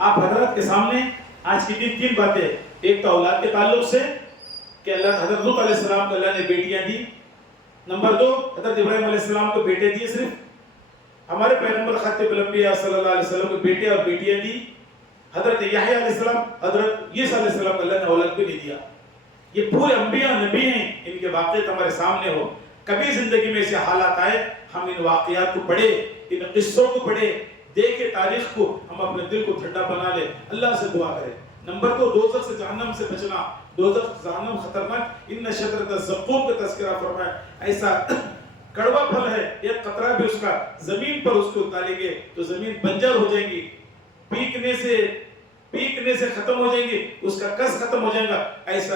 آپ حضرت کے سامنے آج کی تین باتیں، ایک تو اولاد کے تعلق سے کہ اللہ حضرت لوط علیہ السلام کو اللہ نے بیٹیاں دی، نمبر 2 حضرت ابراہیم علیہ السلام کو بیٹے دیے، صرف ہمارے پیغمبر خاتم الانبیاء صلی اللہ علیہ وسلم کو بیٹے اور بیٹیاں دی، حضرت یحییٰ علیہ السلام، حضرت عیسیٰ علیہ السلام کو اللہ نے اولاد بھی نہیں دیا۔ یہ پورے انبیاء نبی ہیں، ان کے واقعات ہمارے سامنے ہو، کبھی زندگی میں ایسے حالات آئے ہم ان واقعات کو پڑھے، ان قصوں کو پڑھے، دیکھے تاریخ کو، ہم اپنے دل کو ٹھنڈا بنا لے، اللہ سے دعا کرے۔ نمبر 2 دوزخ سے جہنم سے بچنا، دوزخ جہنم خطرناک، ان شجرۃ الزقوم کا تذکرہ فرمایا، ایسا کڑوا پھل ہے، ایک قطرہ بھی اس کا زمین پر اس کو ڈالیں گے تو زمین بنجر ہو جائے گی، پیکنے سے ختم ہو جائیں گی، اس کا کس ختم ہو جائے گا، ایسا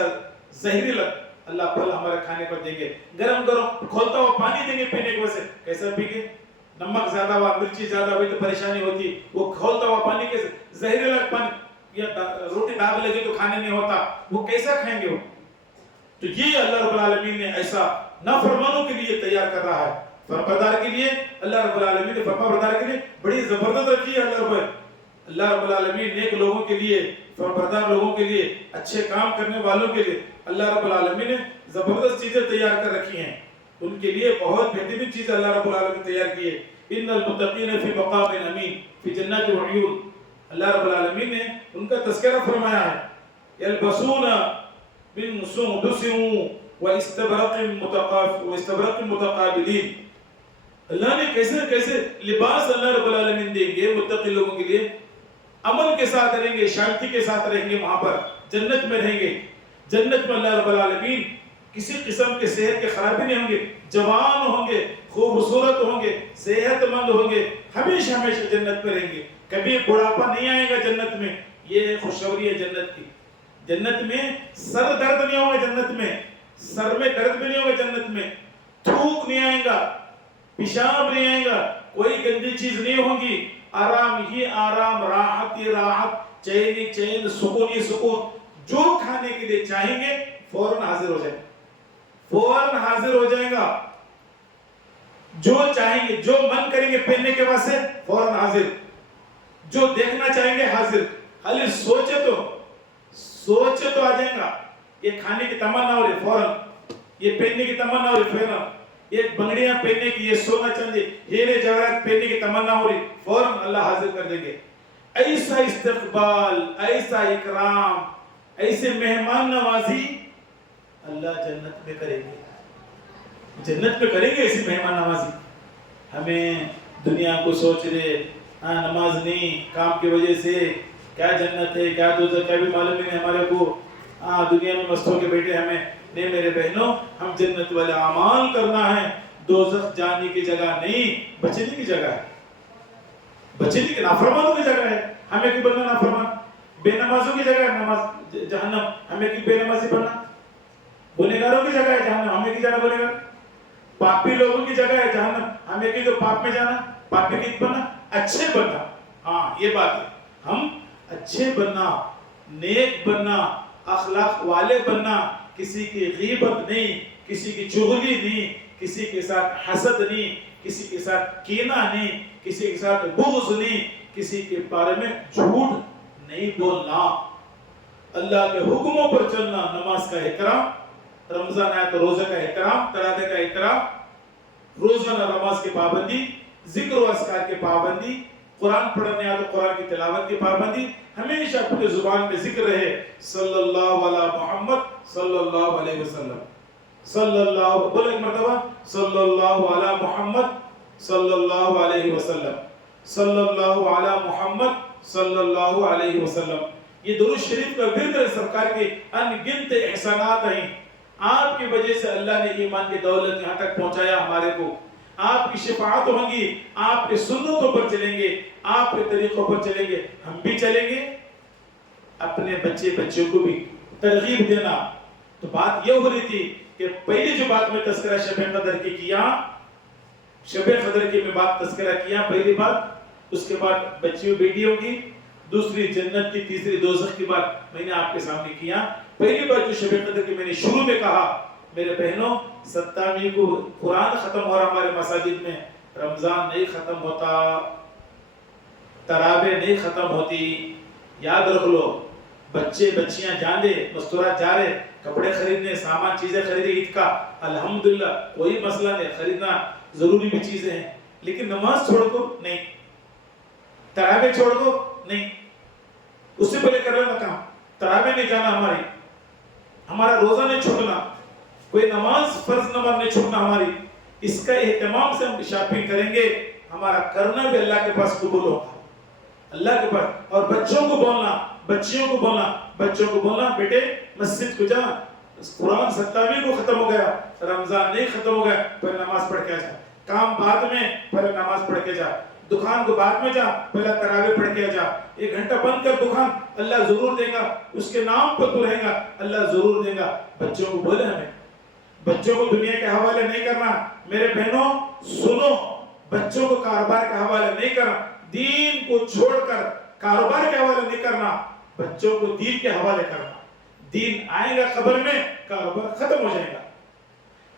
زہری لگ اللہ پھل ہمارے کھانے پر دیں گے، گرم گرم کھولتا ہوا پانی دیں گے پینے کی وجہ سے، کیسا پیگے؟ نمک زیادہ ہوا، مرچی زیادہ ہوئی تو پریشانی ہوتی، وہ کھولتا ہوا پانی کیسے؟ زہری لگ پانی، یا روٹی داغ لگے تو کھانے نہیں ہوتا، وہ کیسا کھائیں گے وہ؟ تو یہ اللہ رب العالمین نے ایسا نافرمانوں کے لیے تیار کر رہا ہے، فرمانبردار کے لیے اللہ رب العالمین نے فرمانبردار کے لیے بڑی زبردست رکھی ہے اللہ رب العالمین نیک لوگوں کے لیے، فرمانبردار لوگوں کے لیے، اچھے کام کرنے والوں کے لیے اللہ رب العالمین نے زبردست چیزیں تیار کر رکھی ہیں، ان کے لیے بہت بہترین چیزیں اللہ رب العالمین نے تیار کی ہے۔ ان المتقین فی مقام امین فی جنات وعیون، اللہ رب العالمین نے ان کا تذکرہ فرمایا ہے، یلبسون من سندس واستبرق متقابلین، اللہ نے کیسے لباس اللہ رب العالمین دیں گے متقی لوگوں کے لیے، امن کے ساتھ رہیں گے، شانتی کے ساتھ رہیں گے، وہاں پر جنت میں رہیں گے، جنت میں اللہ رب العالمین کسی قسم کے صحت کے خرابی نہیں ہوں گے، جوان ہوں گے، خوبصورت ہوں گے، صحت مند ہوں گے، ہمیشہ جنت میں رہیں گے، کبھی بڑھاپا نہیں آئے گا جنت میں، یہ خوشخبری ہے جنت کی۔ جنت میں سر درد نہیں ہوگا، جنت میں سر میں درد بھی نہیں ہوگا، جنت میں تھوک نہیں آئے گا، پیشاب نہیں آئے گا، کوئی گندی چیز نہیں ہوگی، آرام ہی آرام، راحت ہی راحت، چین ہی چین، سکون ہی سکون، جو کھانے کے لیے چاہیں گے فوراً حاضر ہو جائے گا، فوراً حاضر ہو جائے گا، جو چاہیں گے، جو من کریں گے پہننے کے واسطے فوراً حاضر، جو دیکھنا چاہیں گے حاضر، خالی سوچے تو آ جائے گا، یہ کھانے کی تمنا ہو رہی فوراً، یہ پہننے کی تمنا ہو رہی فوراً، یہ بنگڑیاں پہننے کی، یہ سونا چاندی، ہیرے جواہرات پہننے کی تمنا ہو رہی، فوراً اللہ حاضر کر دیں گے۔ ایسا استقبال، ایسا اکرام، ایسے مہمان نوازی اللہ جنت میں کریں گے، جنت میں کریں گے ایسی مہمان نوازی۔ ہمیں دنیا کو سوچ رہے نماز نہیں، کام کی وجہ سے کیا جنت ہے کیا دوزخ کیا بھی معلوم نہیں ہمارے کو، دنیا میں مست ہو کے بیٹھے ہمیں نہیں۔ میرے بہنوں، ہم جنت والے اعمال کرنا ہے، دوزخ جانے کی جگہ نہیں، بچنے کی جگہ ہے، بچنے کی، نافرمانوں کی جگہ ہے، ہمیں کیوں بننا نافرمان؟ بے نمازوں کی جگہ ہے نماز جہنم، ہمیں کیوں بے نمازی بننا؟ گنہگاروں کی جگہ ہے جہنم، ہمیں کی جانا گنہگار؟ پاپی لوگوں کی جگہ ہے جہنم، ہمیں کی جو پاپ میں جانا، پاپی کی بننا، اچھے بننا۔ ہاں یہ بات ہے، ہم اچھے بننا، نیک بننا، اخلاق والے بننا، کسی کی غیبت نہیں، کسی کی چغلی نہیں، کسی کے ساتھ حسد نہیں، کسی کے ساتھ کینہ نہیں، کسی کے ساتھ بغض نہیں، کسی کے بارے میں جھوٹ نہیں بولنا، اللہ کے حکموں پر چلنا، نماز کا احترام، رمضان آئے تو روزہ کا احترام، تراویح کا احترام، روزانہ نماز کی پابندی، ذکر و اذکار کی پابندی، قرآن پڑھنے آئے تو قرآن کی تلاوت کی پابندی، ہمیشہ اپنے زبان میں ذکر رہے صلی اللہ علی محمد صلی اللہ علیہ وسلم، صلی اللہ، بولے ایک مرتبہ صلی اللہ علی محمد صلی اللہ علیہ وسلم، صلی اللہ علی محمد صلی اللہ علیہ وسلم۔ یہ درود شریف کا ورد ہے، سرکار کے ان گنت احسانات ہیں، آپ کی وجہ سے اللہ نے ایمان کی دولت یہاں تک پہنچایا ہمارے کو، آپ کی شفاعت ہوں گی، آپ کے سنتوں پر چلیں گے، آپ کے طریقوں پر چلیں گے، ہم بھی چلیں گے، اپنے بچوں کو بھی ترغیب دینا۔ تو بات یہ ہو رہی تھی کہ پہلی جو بات میں تذکرہ شب قدر کی کیا، شب قدر کی میں بات تذکرہ کیا پہلی بات، اس کے بعد بچیوں بیٹیوں کی، دوسری جنت کی، تیسری دوزخ کی بات میں نے آپ کے سامنے کیا۔ پہلی بات جو شب قدر کی میں نے شروع میں کہا، میرے بہنوں 27 کو قرآن ختم ہو رہا ہمارے مساجد میں، رمضان نہیں ختم ہوتا، تراویح نہیں ختم ہوتی، یاد رکھ لو بچے بچیاں جان دے مستورات جا رہے کپڑے خریدنے سامان چیزیں خریدے عید کا الحمدللہ کوئی مسئلہ نہیں خریدنا ضروری بھی چیزیں ہیں لیکن نماز چھوڑ کو نہیں تراویح چھوڑ کو نہیں اس سے پہلے کر لینا کام تراویح نہیں جانا ہمارا روزہ نہیں چھوٹنا کوئی نماز فرض نماز نہیں چھوٹنا ہماری اس کا اہتمام سے ہم شاپنگ کریں گے ہمارا کرنا بھی اللہ کے پاس قبول ہوگا اللہ کے پاس اور بچوں کو بولنا بچوں کو بولنا بیٹے مسجد کو جا قرآن 27 کو ختم ہو گیا رمضان نہیں ختم ہو گیا پہلے نماز پڑھ کے جا کام بعد میں پہلے نماز پڑھ کے جا دکان کو بعد میں جا پہلے تراویح پڑھ کے جا 1 گھنٹہ بند کر دکان اللہ ضرور دے گا اس کے نام پر تو رہے گا اللہ ضرور دے گا بچوں کو بولے ہمیں بچوں کو دنیا کے حوالے نہیں کرنا میرے بہنوں سنو بچوں کو کاروبار کے حوالے نہیں کرنا دین کو چھوڑ کر کاروبار کے حوالے نہیں کرنا بچوں کو دین کے حوالے کرنا دین آئے گا قبر میں کاروبار ختم ہو جائے گا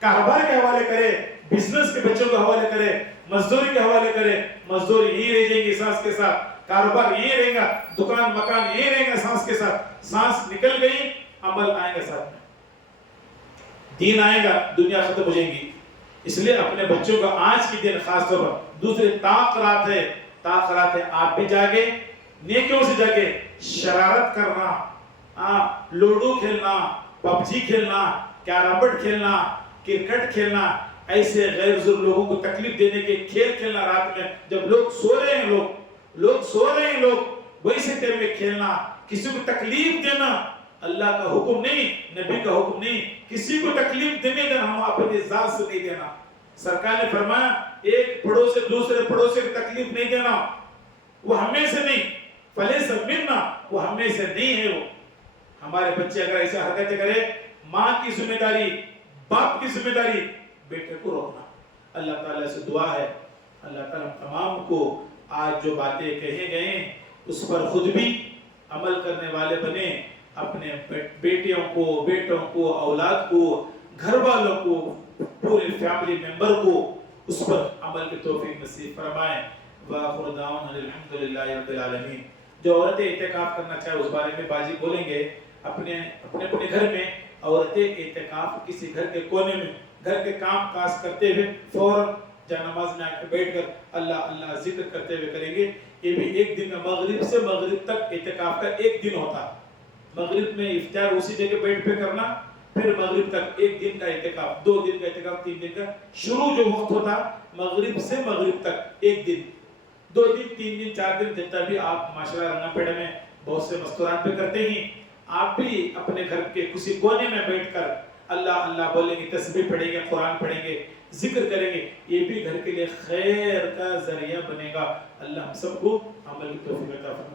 کاروبار کے حوالے کرے بزنس کے بچوں کو حوالے کرے مزدوری کے حوالے کرے مزدوری یہی رہ جائے گی سانس کے ساتھ کاروبار یہی رہے گا دکان مکان یہی رہے گا سانس کے ساتھ سانس نکل گئی عمل آئے گا ساتھ میں دین آئے گا دنیا ختم ہو جائے گی اس لیے اپنے بچوں کا آج کی دن خاص طور پر دوسرے طاقت ہے آپ بھی جاگے نیکیوں سے جاگے شرارت کرنا لوڈو کھیلنا پب جی کھیلنا کیرم بورڈ کھیلنا کرکٹ کھیلنا ایسے غیر ضرور لوگوں کو تکلیف دینے کے کھیل کھیلنا رات میں جب لوگ سو رہے ہیں لوگ ویسے ٹائم میں کھیلنا کسی کو تکلیف دینا اللہ کا حکم نہیں نبی کا حکم نہیں کسی کو تکلیف دینے دینا ہم اپنی ذات سے نہیں دینا سرکار نے فرمایا ایک پڑوسی دوسرے پڑوسی کو تکلیف نہیں دینا وہ ہمیں سے نہیں فلیس منا وہ ہمیں سے نہیں ہے وہ ہمارے بچے اگر ایسے حرکتیں کرے ماں کی ذمہ داری باپ کی ذمہ داری بیٹے کو روکنا اللہ تعالیٰ سے دعا ہے اللہ تعالیٰ تمام کو آج جو باتیں کہے گئے ہیں اس پر خود بھی عمل کرنے والے بنے اپنے بیٹیوں کو بیٹوں کو اولاد کو گھر والوں کو پورے فیملی ممبر کو اس پر عمل کی توفیق نصیب فرمائیں وآخر دعوانا الحمدللہ رب العالمین جو عورتیں اعتکاف کرنا چاہے اس بارے میں باجی بولیں گے اپنے گھر میں عورتیں اعتکاف کسی گھر کے کونے میں گھر کے کام کاج کرتے ہوئے فوراً جا نماز میں آ کے بیٹھ کر اللہ اللہ ذکر کرتے ہوئے کریں گے یہ بھی ایک دن مغرب سے مغرب تک اعتکاف کا ایک دن ہوتا مغرب میں افطار اسی جگہ بیٹھ پہ کرنا پھر مغرب تک ایک دن کا اعتکاف 2 دن کا اعتکاف 3 دن کا شروع جو وقت ہوتا مغرب سے مغرب تک ایک دن 2 دن 3 دن 4 دن جتنا بھی آپ ماشاءاللہ رنگا پیڑے میں بہت سے مستورات پہ کرتے ہیں آپ بھی اپنے گھر کے کسی کونے میں بیٹھ کر اللہ اللہ بولیں گے تسبیح پڑھیں گے قرآن پڑھیں گے ذکر کریں گے یہ بھی گھر کے لیے خیر کا ذریعہ بنے گا اللہ ہم سب کو عمل کی توفیق عطا فرمائے